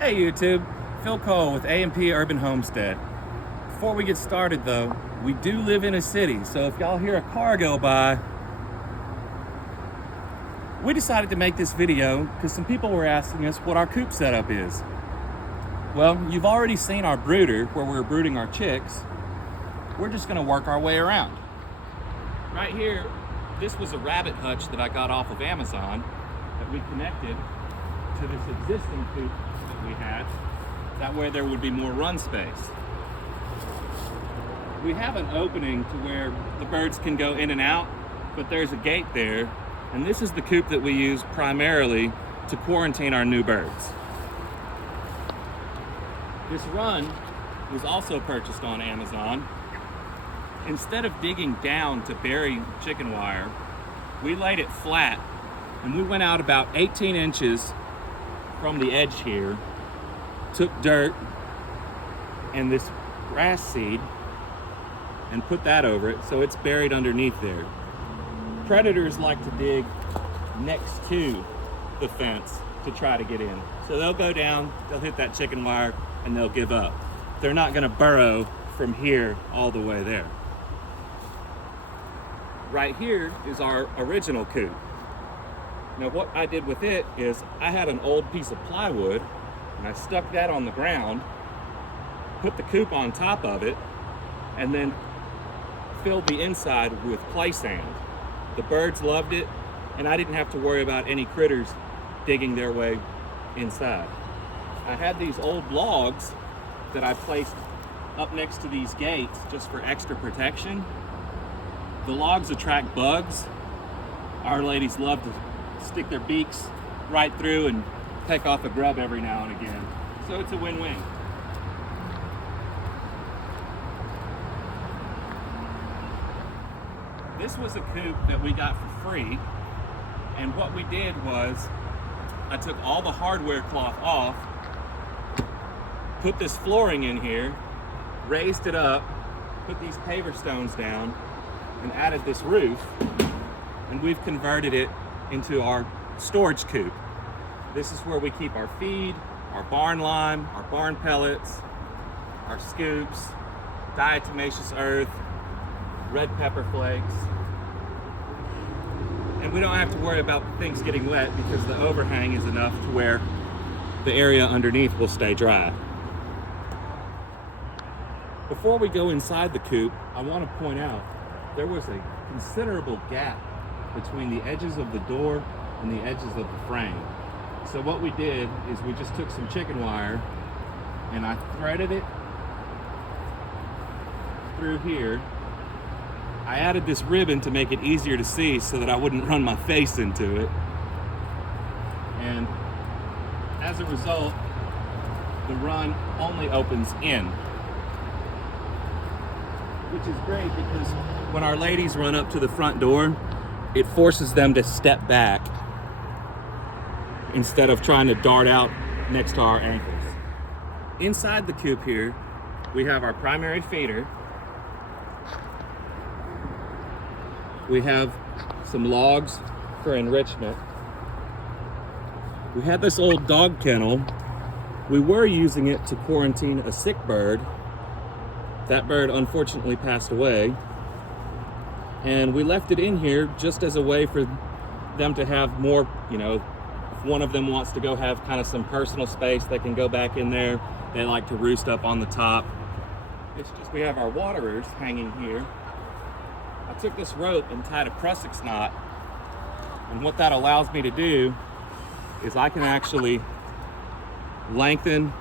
Hey YouTube, Phil Cole with A&P Urban Homestead. Before we get started though, we do live in a city, so if y'all hear a car go by, we decided to make this video because some people were asking us what our coop setup is. Well, you've already seen our brooder where we're brooding our chicks. We're just gonna work our way around. Right here, this was a rabbit hutch that I got off of Amazon that we connected to this existing coop that we had. That way there would be more run space. We have an opening to where the birds can go in and out, but there's a gate there, and this is the coop that we use primarily to quarantine our new birds. This run was also purchased on Amazon. Instead of digging down to bury chicken wire, we laid it flat, and we went out about 18 inches from the edge here, took dirt and this grass seed and put that over it so it's buried underneath there. Predators like to dig next to the fence to try to get in. So they'll go down, they'll hit that chicken wire, and they'll give up. They're not gonna burrow from here all the way there. Right here is our original coop. Now what I did with it is I had an old piece of plywood and I stuck that on the ground, put the coop on top of it, and then filled the inside with clay sand. The birds loved it, and I didn't have to worry about any critters digging their way inside. I had these old logs that I placed up next to these gates just for extra protection. The logs attract bugs. Our ladies love to stick their beaks right through and peck off a grub every now and again. So it's a win-win. This was a coop that we got for free, and what we did was I took all the hardware cloth off, put this flooring in here, raised it up, put these paver stones down, and added this roof, and we've converted it into our storage coop. This is where we keep our feed, our barn lime, our barn pellets, our scoops, diatomaceous earth, red pepper flakes. And we don't have to worry about things getting wet because the overhang is enough to where the area underneath will stay dry. Before we go inside the coop, I want to point out there was a considerable gap between the edges of the door and the edges of the frame. So what we did is we just took some chicken wire and I threaded it through here. I added this ribbon to make it easier to see so that I wouldn't run my face into it. And as a result, the run only opens in, which is great because when our ladies run up to the front door, it forces them to step back instead of trying to dart out next to our ankles. Inside the coop here, we have our primary feeder. We have some logs for enrichment. We had this old dog kennel. We were using it to quarantine a sick bird. That bird unfortunately passed away. And we left it in here just as a way for them to have more, if one of them wants to go have kind of some personal space, they can go back in there. They like to roost up on the top. It's just, we have our waterers hanging here. I took this rope and tied a Prusik knot, and what that allows me to do is I can actually lengthen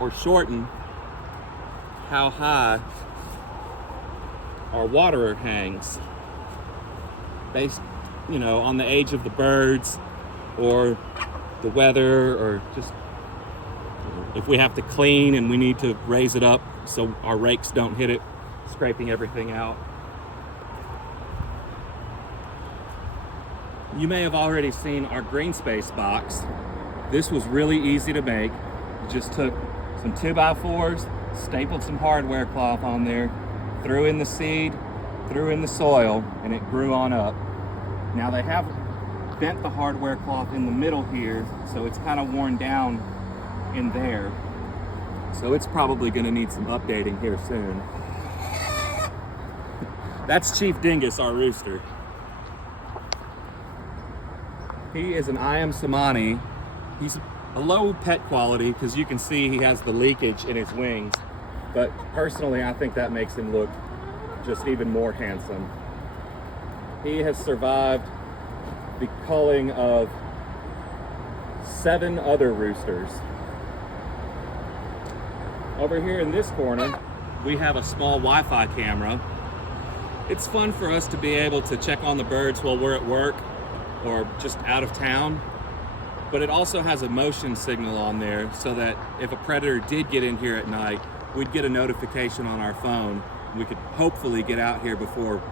or shorten how high our waterer hangs based, on the age of the birds or the weather, or just if we have to clean and we need to raise it up so our rakes don't hit it, scraping everything out. You may have already seen our green space box. This was really easy to make. You just took some 2x4s, stapled some hardware cloth on there, threw in the seed, threw in the soil, and it grew on up. Now they have bent the hardware cloth in the middle here, so it's kind of worn down in there. So it's probably gonna need some updating here soon. That's Chief Dingus, our rooster. He is an I am Samani. He's a low pet quality because you can see he has the leakage in his wings. But personally, I think that makes him look just even more handsome. He has survived the culling of 7 other roosters. Over here in this corner, we have a small Wi-Fi camera. It's fun for us to be able to check on the birds while we're at work or just out of town. But it also has a motion signal on there so that if a predator did get in here at night, we'd get a notification on our phone. We could hopefully get out here before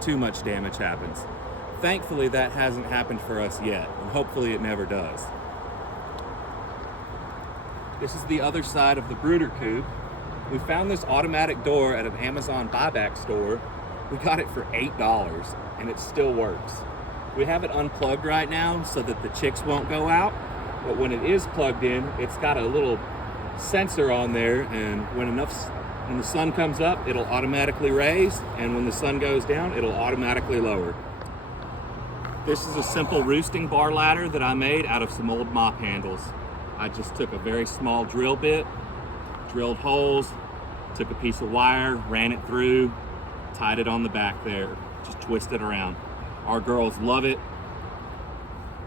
too much damage happens. Thankfully, that hasn't happened for us yet, and hopefully it never does. This is the other side of the brooder coop. We found this automatic door at an Amazon buyback store. We got it for $8, and it still works. We have it unplugged right now so that the chicks won't go out, but when it is plugged in, it's got a little sensor on there, and when the sun comes up, it'll automatically raise, and when the sun goes down, it'll automatically lower. This is a simple roosting bar ladder that I made out of some old mop handles. I just took a very small drill bit, drilled holes, took a piece of wire, ran it through, tied it on the back there, just twist it around. Our girls love it.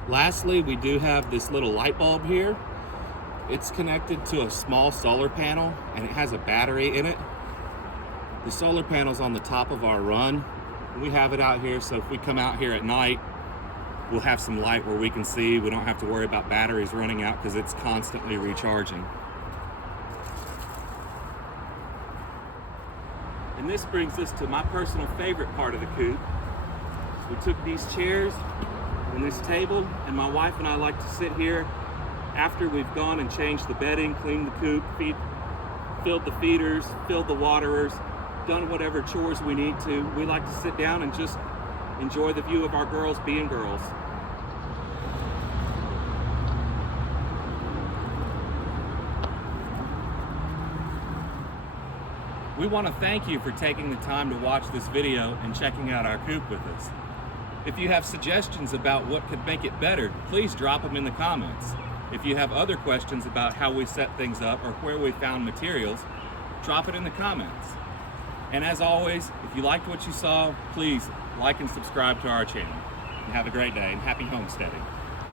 Lastly, we do have this little light bulb here. It's connected to a small solar panel and it has a battery in it. The solar panel's on the top of our run. We have it out here, so if we come out here at night, we'll have some light where we can see. We don't have to worry about batteries running out because it's constantly recharging. And this brings us to my personal favorite part of the coop. We took these chairs and this table, and my wife and I like to sit here after we've gone and changed the bedding, cleaned the coop, filled the feeders, filled the waterers, done whatever chores we need to. We like to sit down and just enjoy the view of our girls being girls. We want to thank you for taking the time to watch this video and checking out our coop with us. If you have suggestions about what could make it better, please drop them in the comments. If you have other questions about how we set things up or where we found materials, drop it in the comments. And as always, if you liked what you saw, please like and subscribe to our channel. And have a great day and happy homesteading.